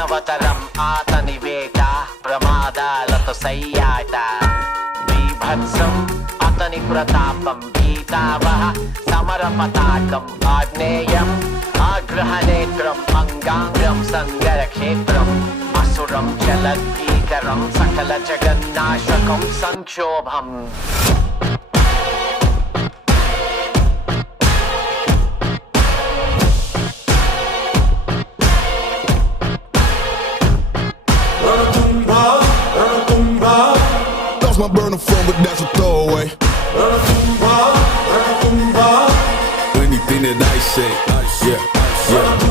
మానవతరం ఆతనివేట ప్రమాదాలతో సయ్యాట బీభత్సం అతని ప్రతాపం గీతావహ సమర పతాకం ఆగ్నేయం ఆగ్రహనేత్రం అంగాంగం సంగర క్షేత్రం అసురం చలద్భీకరం సకల జగన్నాశకం సంక్షోభం My burner phone, but that's a throwaway. Anything that I say, yeah, yeah.